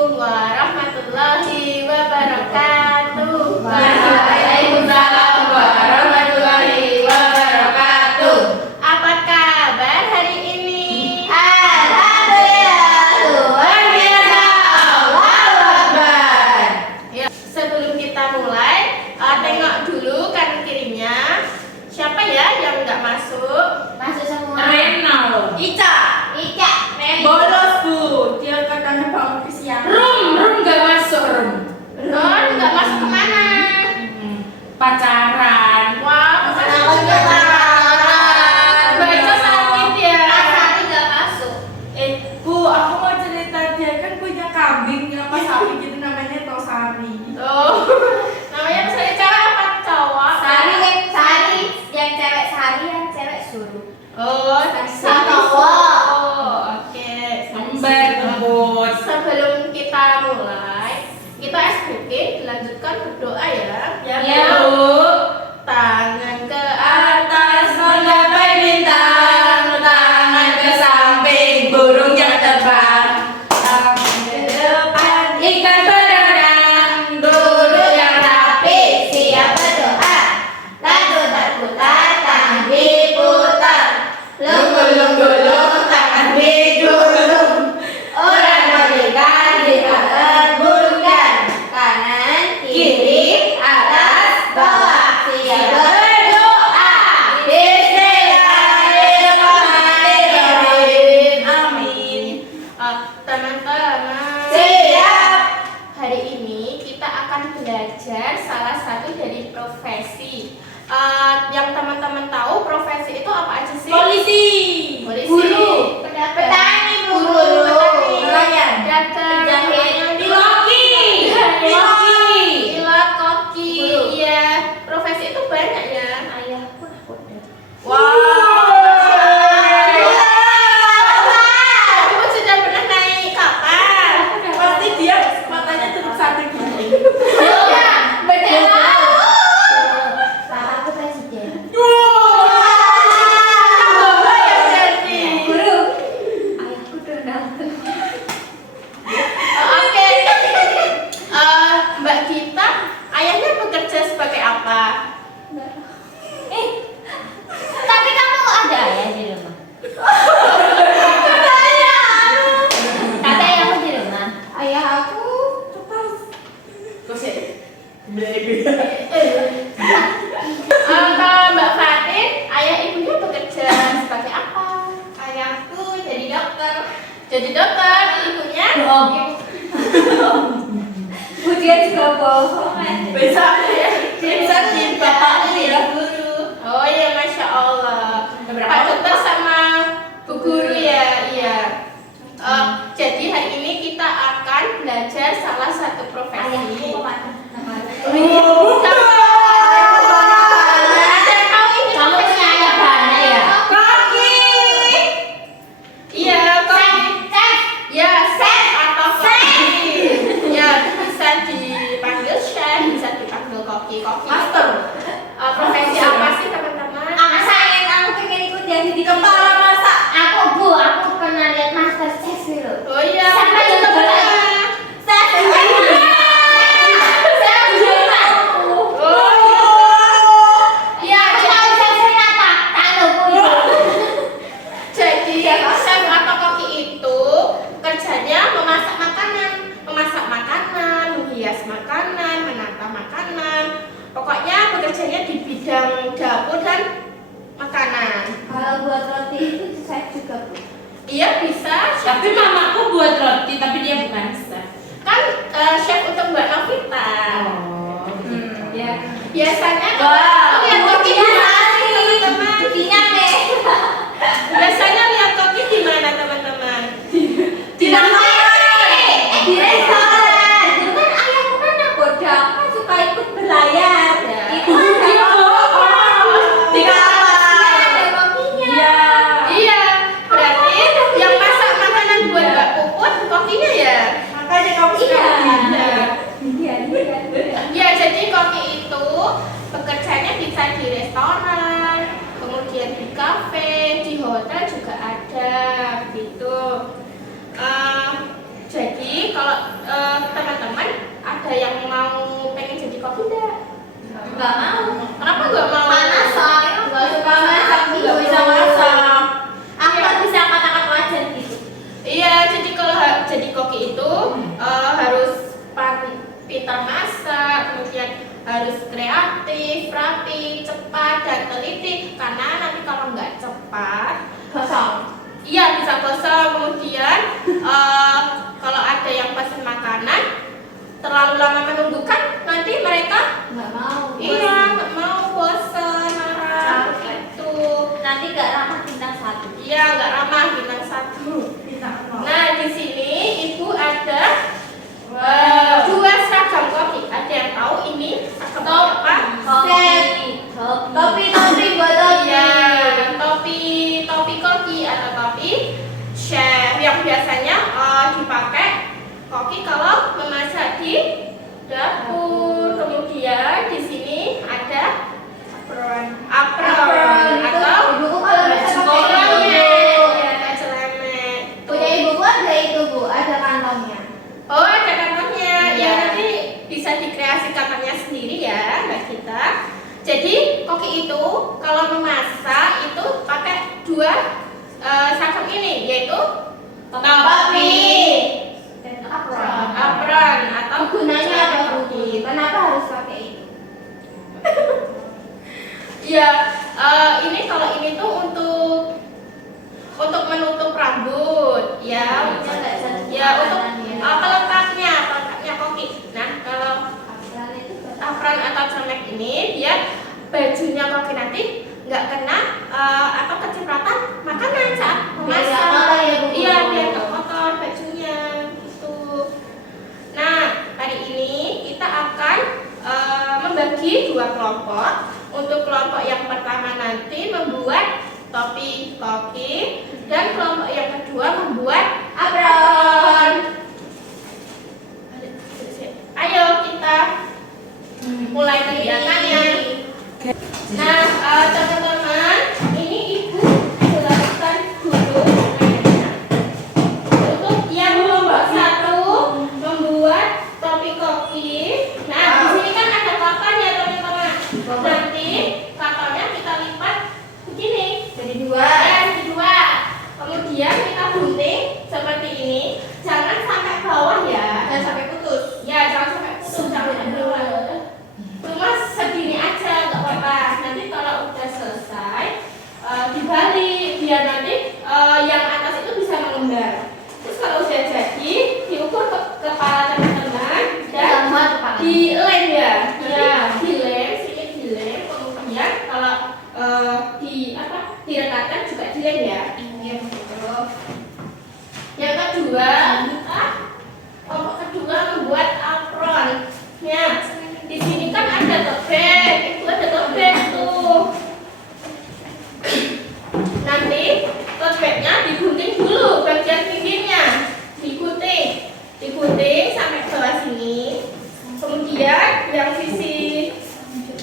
Assalamualaikum warahmatullahi wabarakatuh. Waalaikumsalam warahmatullahi wabarakatuh. Apa kabar hari ini? Alhamdulillah, luar biasa. Allahu Akbar. Ya, sebelum kita mulai, tengok dulu kanan kirinya. Siapa ya yang nggak masuk? Masuk semua. Rena loh. Ica. Bolos bu, dia katanya bangun kesiangan. Rum gak masuk rum. Ron nggak masuk kemana? Pacaran. Wah, baca sakit ya. Nggak masuk. Bu, aku mau cerita, dia kan punya kambing apa sapi gitu namanya Tosari. Oh, namanya misalnya cewek apa cowok? Sari, yang cewek Sari, yang cewek suruh. Oh, cowok. Oh, oke. Ember tembus. Sebelum kita mulai, kita SBK dilanjutkan berdoa ya. Ya bu. Tangan ke Atas menggapai bintang, tangan ke samping burung yang terbang, tangan ke depan ikan berenang, duduk yang rapi siap berdoa, Lalu terputar, tangan diputar. gulung-gulung tangan digulung, Orang berikan diperebutkan. Kanan, kiri, atas, bawah. Siap berdoa. Bismillahirrahmanirrahim. amin. Teman-teman, Siap. hari ini kita akan belajar salah satu dari profesi. Yang teman-teman tahu profesi itu apa aja sih? Polisi, Polisi, Guru. Petani, guru. petani, nelayan, dagang, penjahit, piloki, pilot, koki, Guru. iya. Profesi itu banyak ya. Ayahku takut. Kamu sudah pernah naik kapal? pasti dia matanya tutup satu gini. Papaku presiden. Jadi. Ayahku Donald. Oke. Mbak Gita, ayahnya bekerja sebagai apa? Tapi kamu ada ayah di rumah? Kata ayahmu di rumah. Ayah aku Kalau Mbak Fatin, ayah ibunya bekerja sebagai apa? ayahku jadi dokter. Jadi dokter, ibunya? Dia juga bohong. Bisa bisa di bapaknya ya. Guru. Oh iya, Masya Allah. Berapa? Pak dokter sama Bu Guru ya, iya. Jadi hari ini kita akan belajar salah satu profesi. Ayahku pematah. Kamu punya ayah banyak ya? Iya, koki. Ya, chef atau koki. Ya, bisa dipanggil chef, bisa dipanggil koki. Master. Profesi apa sih teman-teman? Aku pengen ikut jadi di Kepala masak. Aku pernah lihat Master Chef dulu. Oh iya, Siapa kita yang juga pernah? pernah. Oh iya, jadi chef atau koki itu kerjanya memasak makanan, menghias makanan, menata makanan. Pokoknya bekerjanya di bidang dapur dan makanan. Kalau buat roti itu saya juga Bu. Iya bisa, chef Tapi mamaku buat roti, tapi dia bukan chef. kan chef untuk Mbak Novita. Ya. Biasanya Wah, lihat koki di mana sih teman-teman? Buktinya nih. Biasanya lihat koki di mana teman-teman? Di Di restoran. Dulu kan ayahku kan nakoda, kan suka ikut berlayar. Ya. Itu ada Di kamar. ada kokinya. Iya. Iya, berarti yang masak makanan buat Mbak Puput kokinya ya? Makanya kamu suka Iya. pindah. Iya. Ya, jadi koki itu bekerjanya bisa ada yang mau pengen jadi koki enggak? Nggak mau. Kenapa nggak mau? Panas soalnya. Nggak suka masak. Nggak bisa masak. Aku nggak bisa angkat-angkat wajan gitu. Iya, jadi kalau jadi koki itu harus pintar masak, kemudian harus kreatif, rapi, cepat, dan teliti. Karena nanti kalau nggak cepat, Kosong. iya bisa gosong. Kemudian kalau ada yang pesan makanan terlalu lama menunggu kan nanti mereka Nggak mau. iya nggak mau, bosan, marah gitu. Nanti nggak ramah bintang 1. Iya nggak ramah bintang 1. Bintang 0. Nah di sini ibu ada Wow. 2 seragam koki. Ada yang tahu ini seragam koki apa? Topi buat topi. Iya, topi koki atau topi chef yang biasanya dipakai koki kalau memasak di dapur. Kemudian di sini ada apron atau ibuku kalau bisa pakai celemek. itu. Ya, ada celemek. Punya ibuku ada itu bu, ada kantongnya. Oh, ada kantongnya. Ya, Iya. nanti bisa dikreasi kantongnya sendiri ya, Mbak Gita. Jadi, koki itu kalau memasak itu pakai 2 seragam ini, yaitu topi Dan apron. apron atau Gunanya apa bu? koki. Kenapa harus pakai itu? Iya, ini kalau ini tuh untuk menutup rambut, ya. Ya, untuk pelengkapnya koki. Nah, kalau apron atau celemek ini dia bajunya koki nanti nggak kena apa kecipratan makanan saat Biar nggak kotor memasak. ya, Bu? Iya, biar nggak kotor bajunya gitu. Nah, hari ini kita akan membagi 2 kelompok. Untuk kelompok yang pertama nanti membuat topi koki dan kelompok yang kedua membuat apron. Ayo kita mulai kegiatannya. Nah, teman-teman, ini ibu jelaskan dulu untuk yang kelompok 1 membuat topi koki. Nah, di sini kan ada kapannya teman-teman. Nanti kapannya kita lipat begini. Jadi 2. Ya, jadi 2. Kemudian kita gunting seperti ini. Jangan sampai bawah ya. Dan sampai putus. Ya, jangan sampai putus, jangan sampai bawah. Cuma segini aja, nggak apa-apa. Nanti kalau udah selesai dibalik biar nanti yang atas itu bisa mengembang. Terus kalau udah jadi diukur ke kepala teman-teman dan dilem ya. Ya, dilem, sini dilem. Kemudian kalau direkatkan juga dilem ya. Yang kedua, kita kelompok kedua membuat apron. Ya, di sini kan ada tote bag, itu ada tote bag tuh. Nanti tote bagnya digunting dulu bagian pinggirnya, digunting sampai bawah sini. Kemudian yang sisi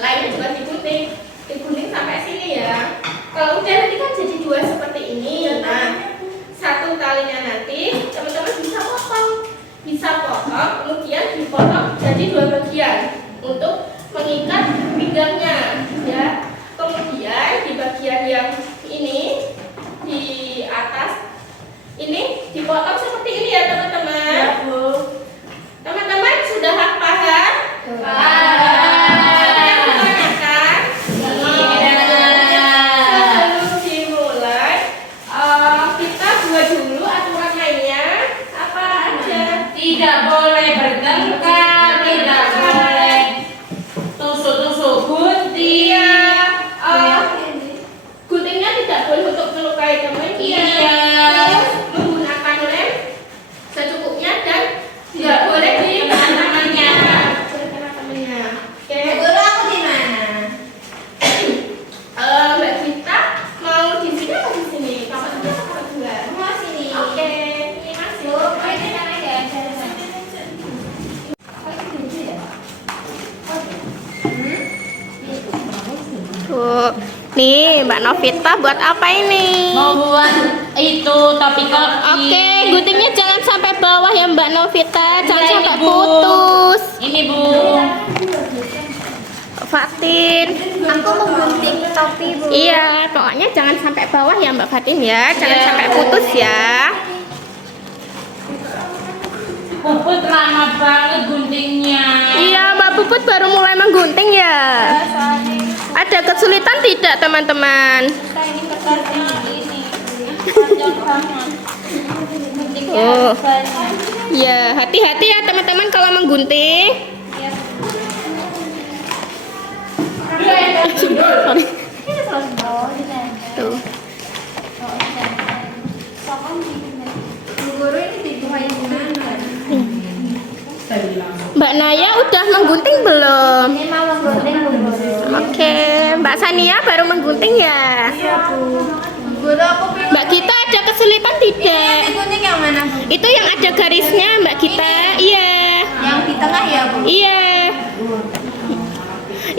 lainnya juga digunting sampai sini ya. Kalau udah nanti kan jadi 2 seperti ini. Nah, 1 talinya nanti teman-teman bisa potong, kemudian dipotong jadi 2 bagian untuk mengikat pinggangnya ya. Kemudian di bagian yang ini di atas ini dipotong seperti ini ya teman-teman. Ya, Bu. Teman-teman sudah paham? Sebelum dimulai, kita buat dulu aturan mainnya. Apa aja? Tidak boleh bertengkar, tidak boleh tusuk-tusuk gunting. Guntingnya tidak boleh untuk melukai teman. Iya. Terus menggunakan lem secukupnya dan tidak boleh di teman-temannya. Oke. Guru aku di mana? Mbak Gita mau di sini atau di sini? Kamu sini atau kamu dua? Mau sini. Oke, ini masuk. Bu, ini kan ada. Tuh, nih Mbak Novita buat apa ini? Mau buat itu topi kaki. Oke, guntingnya jangan sampai bawah ya Mbak Novita, jangan Iya, sampai ini, Bu. putus. Ini Bu. Fatin. Aku menggunting topi, Bu. Iya, pokoknya jangan sampai bawah ya Mbak Fatin ya, jangan Iya. sampai putus ya. Puput lama banget guntingnya. Iya, Mbak Puput baru mulai menggunting ya. Ada kesulitan tidak teman-teman? Ini kertasnya ini. Panjang banget. Guntingnya Oh. banyak. Ya, hati-hati ya teman-teman kalau menggunting. Iya. Sorry. Ini selesai. Oh, ditempel. Tuh. Oh, ditempel. Sokong gini. Bu Guru ini dibukain di mana? Mbak Naya udah menggunting belum? Ini mau menggunting, Bu Guru. Oke, Mbak Sania baru menggunting ya. Iya, Bu. Bu Guru, aku pengen. Mbak Gita ada kesulitan tidak? Gunting yang mana, Bu? Itu yang ada garisnya Mbak Gita. Iya. Yang di tengah ya, Bu? Iya.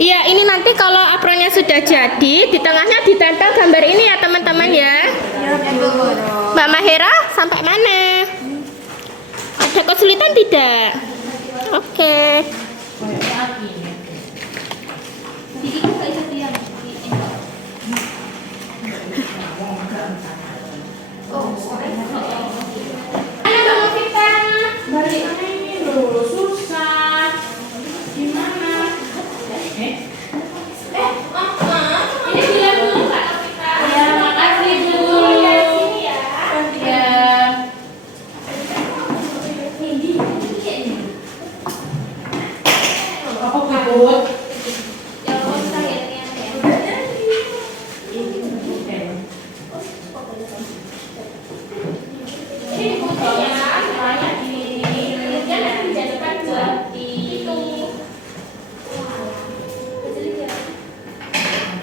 Iya, ini nanti kalau apronnya sudah jadi, di tengahnya ditempel gambar ini ya teman-teman ya. Iya, Bu Guru. Mbak Mahera sampai mana? Ada kesulitan tidak? Oke. Jadi kita nggak bisa diam. Ayo dong kita. Balik ini loh, susah. Gimana? Ini bilang dulu Kak Novita. Ya, makasih Bu. Ya, sini ya. Ya. Apa Puput? Ini guntingnya, semuanya di kemudian nanti dijadikan buat di itu.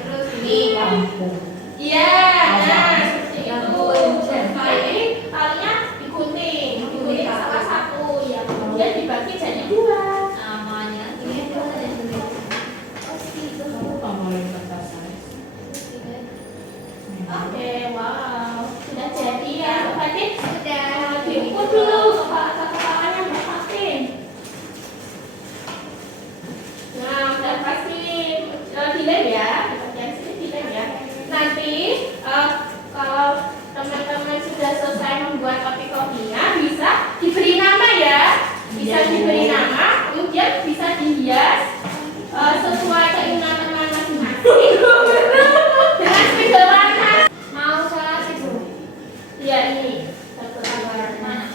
Terus ini. Iya, nah seperti itu. Nah ini talinya digunting salah satu ya, kemudian dibagi jadi dua. Namanya ini tuh ada dulu. Oke, wow, sudah jadi ya, Mbak Fatin. Sudah. Diukur dulu kepalanya Mbak Fatin. Nah, udah pasti dilem ya, di bagian sini dilem ya. Nanti kalau teman-teman sudah selesai membuat kopi-kopinya, bisa diberi nama ya, bisa diberi nama, kemudian bisa dihias sesuai keinginan teman masing-masing. Dengan spidol warna. Mau salah sih, Bu. Iya ini satu warna. Mana?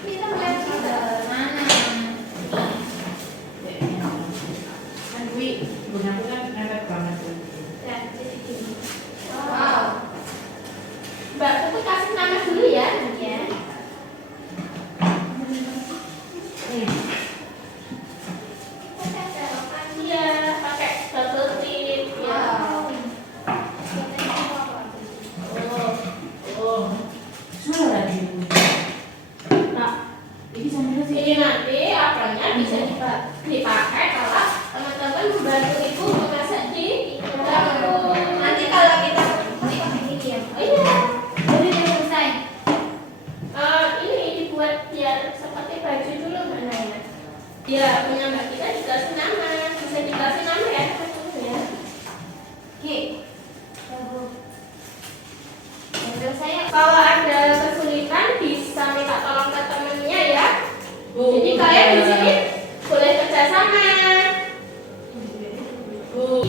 Kita melihat juga. Mana? Ya, jadi gini. Wow. Mbak Puput kasih nama dulu ya. Ya. Iya, pakai bubble tip ya. Oh. Nah, ini nanti apanya bisa dipakai kalau teman-teman membantu ibu memasak di dapur. Nanti kalau kita ini dia. Oh iya. Jadi udah selesai. Ini dibuat biar seperti baju dulu Mbak Naya. Ya, punya Mbak kita dikasih nama, bisa dikasih nama ya teman-teman ya. Oke. Selesai ya. Kalau ada kesulitan bisa minta tolong ke temennya ya. Bu, Jadi kalian di sini boleh kerjasama. Bu.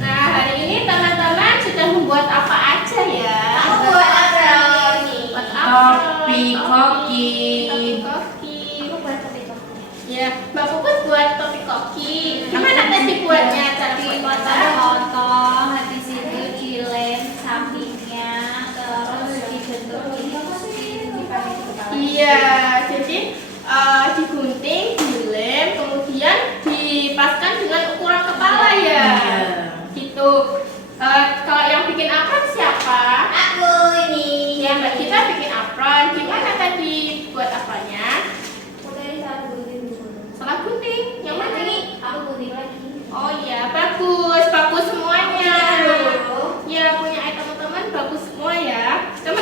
Nah, hari ini teman-teman sudah membuat apa aja ya? Aku buat apron. Buat Topi koki. Topi koki. Aku buat topi koki. Ya, Mbak Puput buat topi koki. Gimana tadi buatnya? Cara buatnya? Potong, habis itu dilem sampingnya, terus dibentuk ini dipakai di kepala. Iya, jadi digunting, dilem, kemudian dipaskan dengan ukuran kepala ya. Gitu. Kalau yang bikin apron siapa? Aku ini. Ya, Mbak kita bikin apron. Gimana tadi buat apanya? Aku dari satu gunting dulu. Salah gunting. Yang mana nih? Aku gunting lagi. Oh iya, bagus, bagus semuanya. Dulu. Ya, punya teman-teman bagus semua ya. Teman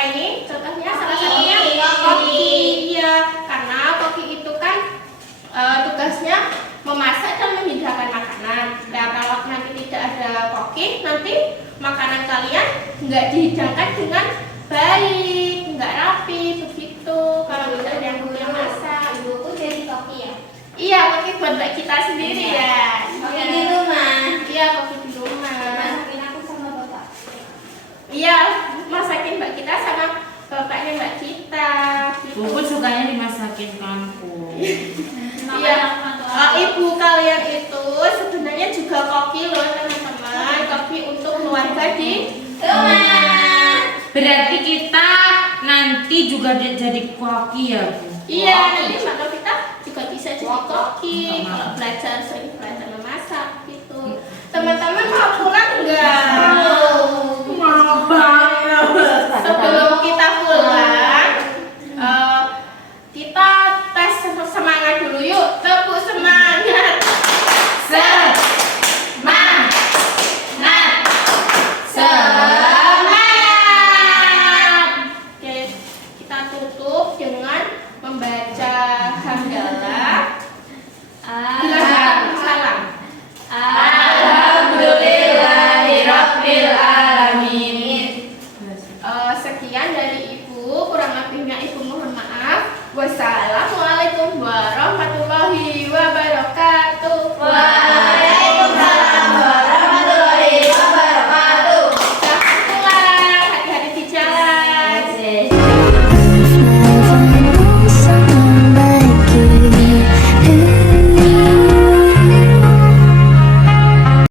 Apa ini? Contohnya salah Koki. satunya koki. Iya, karena koki itu kan tugasnya memasak dan menyediakan makanan. Nah, kalau nanti tidak ada koki, nanti makanan kalian nggak dihidangkan dengan baik, nggak rapi begitu. Kalau tidak ada yang masak. Ibuku jadi koki ya. Iya, koki buat mbak kita sendiri ya. Koki di rumah. Iya, koki di rumah. Masakin aku sama bapak. Iya, masakin mbak kita sama bapaknya mbak kita. Gitu. Puput sukanya dimasakin kampung. Iya, ibu kalian itu sebenarnya juga koki loh teman-teman. Koki untuk keluarga di Rumah. Berarti kita nanti juga jadi koki ya, Bu? Iya, nanti mbak kita juga bisa jadi koki kalau sering belajar memasak gitu. Teman-teman mau pulang enggak? Mau banget. Sebelum kita pulang, kita tes semangat dulu yuk. Tepuk semangat. Semangat. Semangat. Oke, kita tutup dengan membaca hamdalah. Salam. Alhamdulillahirabbil alamin. Sekian dari Ibu, kurang lebihnya Ibu mohon maaf. Wassalam.